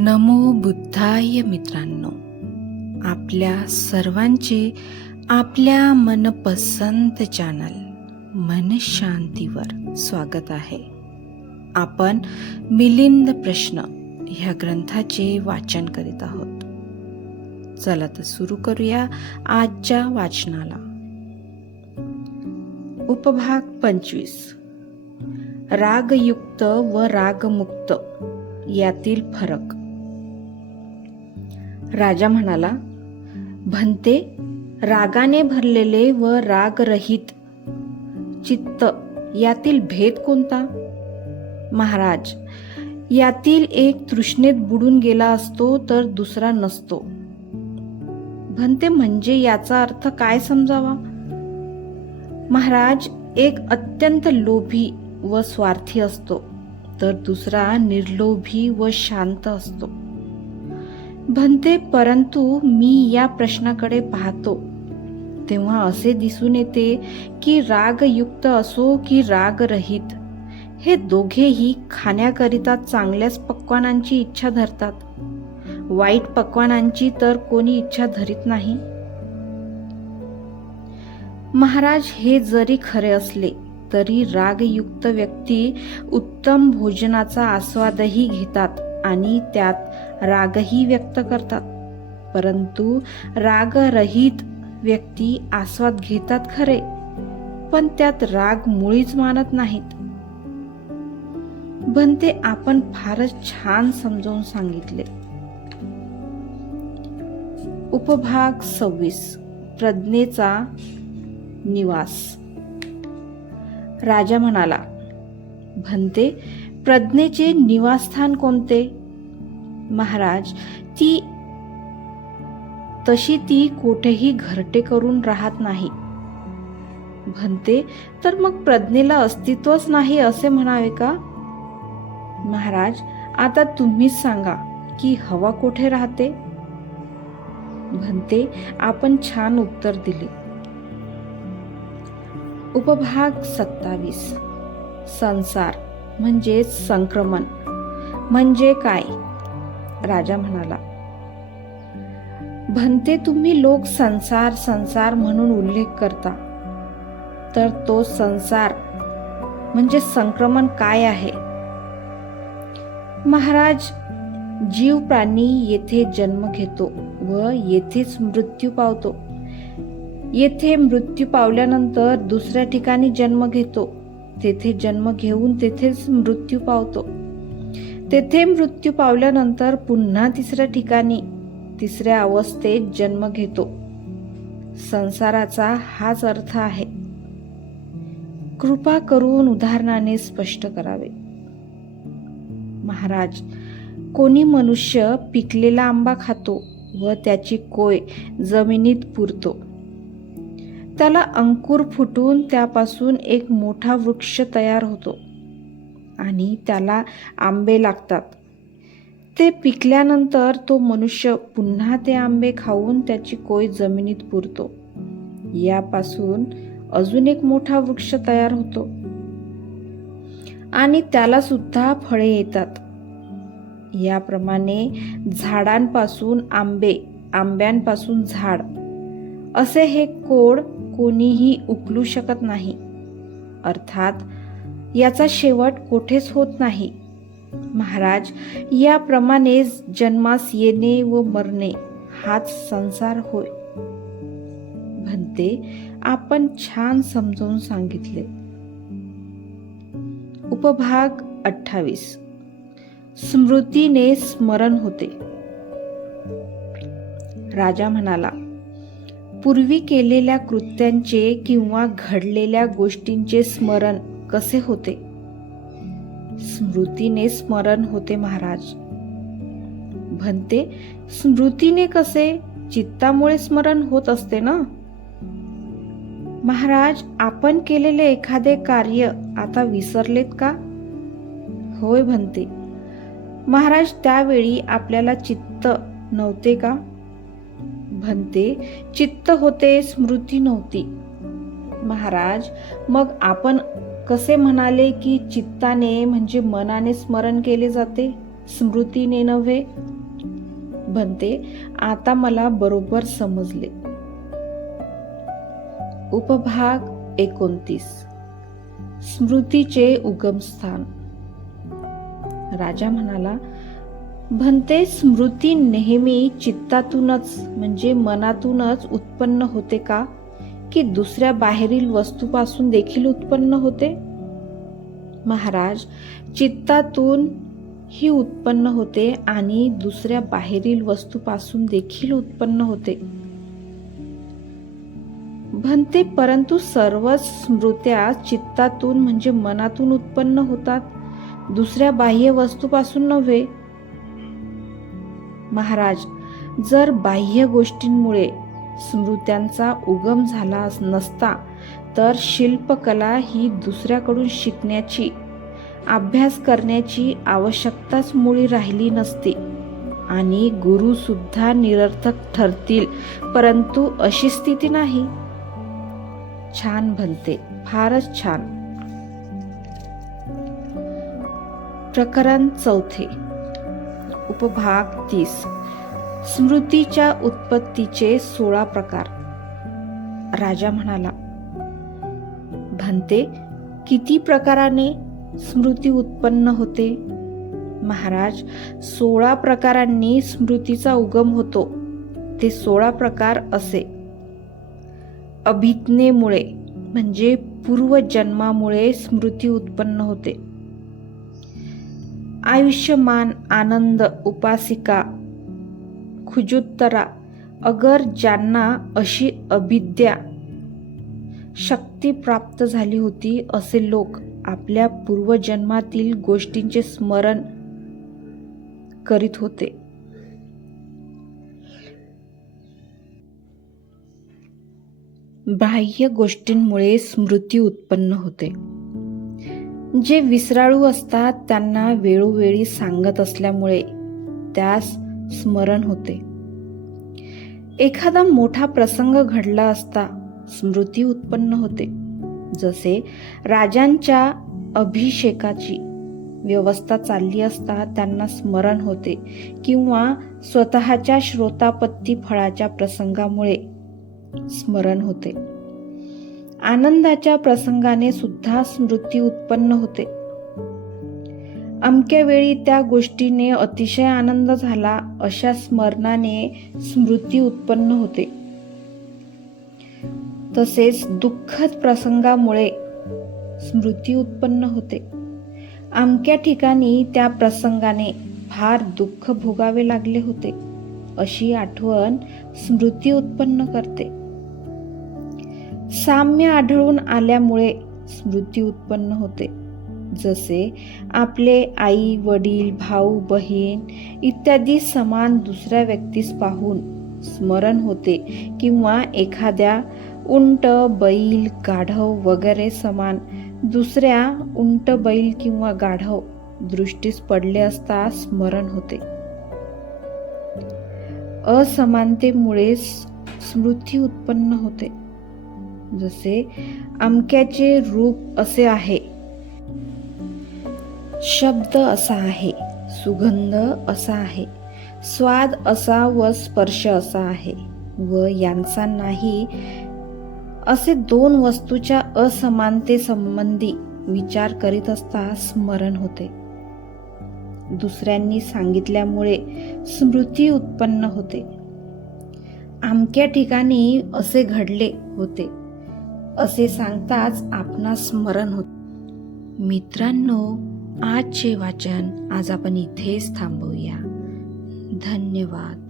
नमो बुद्धाय मित्रांनो, आपल्या सर्वांचे आपल्या मनपसंत चॅनल मन शांतीवर स्वागत आहे. आपण मिलिंद प्रश्न ह्या ग्रंथाचे वाचन करीत आहोत. चला तर सुरू करूया आजच्या वाचनाला. उपभाग 25. रागयुक्त व रागमुक्त यातील फरक. राजा म्हणाला, भन्ते, रागाने भरलेले व रागरहित चित्त यातील भेद कोणता? महाराज, यातील एक तृष्णेत बुडून गेला असतो तर दुसरा नसतो. भन्ते, म्हणजे याचा अर्थ काय समजावा? महाराज, एक अत्यंत लोभी व स्वार्थी असतो तर दुसरा निर्लोभी व शांत असतो. भन्ते, परंतु मी या प्रश्नाकडे पाहतो तेव्हा असे दिसून येते की रागयुक्त असो की रागरहित, हे दोघेही खाण्याकरिता चांगल्याच पक्वानांची इच्छा धरतात. वाईट पक्वानांची तर कोणी इच्छा धरीत नाही. महाराज, हे जरी खरे असले तरी रागयुक्त व्यक्ती उत्तम भोजनाचा आस्वादही घेतात आणि त्यात रागही व्यक्त करतात, परंतु रागरहित व्यक्ती आस्वाद घेतात खरे, पण त्यात राग मुळीच मानत नाहीत. भन्ते, आपण फारच छान समजावून सांगितले. उपभाग 26. प्रज्ञेचा निवास. राजा म्हणाला, भन्ते, प्रज्ञेचे निवासस्थान कोणते? महाराज, ती कोठेही घरटे करून राहत नाही. भन्ते, तर मग प्रज्ञेला अस्तित्वच नाही असे म्हणावे का? महाराज, आता तुम्हीच सांगा की हवा कोठे राहते? भन्ते, आपण छान उत्तर दिले. उपभाग 27. संसार म्हणजे संक्रमण म्हणजे काय? राजा म्हणाला, भन्ते, तुम्ही लोक संसार संसार म्हणून उल्लेख करता, तर तो संसार म्हणजे संक्रमण काय आहे? महाराज, जीव प्राणी येथे जन्म घेतो व येथेच मृत्यू पावतो. येथे मृत्यू पावल्यानंतर दुसऱ्या ठिकाणी जन्म घेतो, तेथे जन्म घेऊन तेथेच मृत्यू पावतो. तेथे मृत्यू पावल्यानंतर पुन्हा तिसऱ्या ठिकाणी तिसऱ्या अवस्थेत जन्म घेतो. संसाराचा हाच अर्थ आहे. कृपा करून उदाहरणाने स्पष्ट करावे. महाराज, कोणी मनुष्य पिकलेला आंबा खातो व त्याची कोय जमिनीत पुरतो. त्याला अंकुर फुटून त्यापासून एक मोठा वृक्ष तयार होतो आणि त्याला आंबे लागतात. ते पिकल्यानंतर तो मनुष्य पुन्हा ते आंबे खाऊन त्याची कोय जमिनीत पुरतो. यापासून अजून एक मोठा वृक्ष तयार होतो आणि त्याला सुद्धा फळे येतात. याप्रमाणे झाडांपासून आंबे, आंब्यांपासून झाड, असे हे कोड कोणीही उकलू शकत नाही. अर्थात याचा शेवट कोठेच होत नाही. महाराज, याप्रमाणे जन्मास येणे व मरणे हाच संसार होय. भन्ते, आपण छान समजावून सांगितले. उपभाग 28. स्मृतीने स्मरण होते. राजा म्हणाला, पूर्वी केलेल्या कृत्यांचे किंवा घडलेल्या गोष्टींचे स्मरण कसे होते? स्मृतीने स्मरण होते महाराज. भन्ते, स्मृतीने कसे? चित्तामुळे स्मरण होत असते ना? महाराज, आपण केलेले एखादे कार्य आता विसरलेत का? होय भन्ते. महाराज, त्यावेळी आपल्याला चित्त नव्हते का? भन्ते, चित्त होते, स्मृती नव्हती. महाराज, मग आपण कसे म्हणाले की चित्ताने म्हणजे मनाने स्मरण केले जाते, स्मृतीने नव्हे? बनते, आता मला बरोबर समजले. उपभाग 29. स्मृतीचे उगमस्थान. राजा म्हणाला, भंते, स्मृती नेहमी चित्तातूनच म्हणजे मनातूनच उत्पन्न होते का, की दुसऱ्या बाहेरील वस्तूपासून देखील उत्पन्न होते? महाराज, चित्तातून ही उत्पन्न होते आणि दुसऱ्या बाहेरील वस्तूपासून देखील उत्पन्न होते. भंते, परंतु सर्वच स्मृत्या चित्तातून म्हणजे मनातून उत्पन्न होतात, दुसऱ्या बाह्य वस्तूपासून नव्हे. महाराज, जर बाह्य गोष्टींमुळे स्मृत्यांचा उगम झाला नसता तर शिल्पकला ही दुसऱ्याकडून शिकण्याची, अभ्यास करण्याची आवश्यकताच मुळी राहिली नसती आणि गुरु सुद्धा निरर्थक ठरतील, परंतु अशी स्थिती नाही. छान भंते, फारच छान. प्रकरण 4. उपभाग 30. स्मृतीच्या उत्पत्तीचे 16 प्रकार. राजा म्हणाला, भंते, किती प्रकाराने स्मृती उत्पन्न होते? महाराज, 16 प्रकारांनी स्मृतीचा उगम होतो. ते 16 प्रकार असे: अभिज्ञेमुळे म्हणजे पूर्वजन्मामुळे स्मृती उत्पन्न होते. आयुष्यमान, आनंद, उपासिका, खुजुत्तरा, अगर ज्यांना अशी अभिद्या शक्ती प्राप्त झाली होती असे लोक आपल्या पूर्वजन्मातील गोष्टींचे स्मरण करीत होते. बाह्य गोष्टींमुळे स्मृती उत्पन्न होते. जे विसराळू असतात त्यांना वेळोवेळी सांगत असल्यामुळे त्यास स्मरण होते. एखादा मोठा प्रसंग घडला असता स्मृती उत्पन्न होते. जसे राजांच्या अभिषेकाची व्यवस्था चालली असता त्यांना स्मरण होते, किंवा स्वतःच्या श्रोतापत्ती फळाच्या प्रसंगामुळे स्मरण होते. आनंदाच्या प्रसंगाने सुद्धा स्मृती उत्पन्न होते. अमक्या वेळी त्या गोष्टीने अतिशय आनंद झाला अशा स्मरणाने स्मृती उत्पन्न होते. तसेच दुःखद प्रसंगामुळे स्मृती उत्पन्न होते. अमक्या ठिकाणी त्या प्रसंगाने फार दुःख भोगावे लागले होते अशी आठवण स्मृती उत्पन्न करते. साम्य आढळून आल्यामुळे स्मृती उत्पन्न होते. जसे आपले आई वडील, भाऊ बहीण इत्यादी समान दुसऱ्या व्यक्तीस पाहून स्मरण होते, किंवा एखाद्या उंट, बैल, गाढव वगैरे समान दुसऱ्या उंट, बैल किंवा गाढव दृष्टीस पडले असता स्मरण होते. असमानतेमुळे स्मृती उत्पन्न होते. जसे अमक्याचे रूप असे आहे, शब्द असा आहे, सुगंध असा आहे, स्वाद असा व स्पर्श असा आहे व यांचा नाही, असे दोन वस्तूच्या असमानतेसंबंधी विचार करीत असता स्मरण होते. दुसऱ्यांनी सांगितल्यामुळे स्मृती उत्पन्न होते. अमक्या ठिकाणी असे घडले होते असे सांगताच आपणास स्मरण होते. मित्रांनो, आजचे वाचन आज आपण इथेच थांबवूया. धन्यवाद.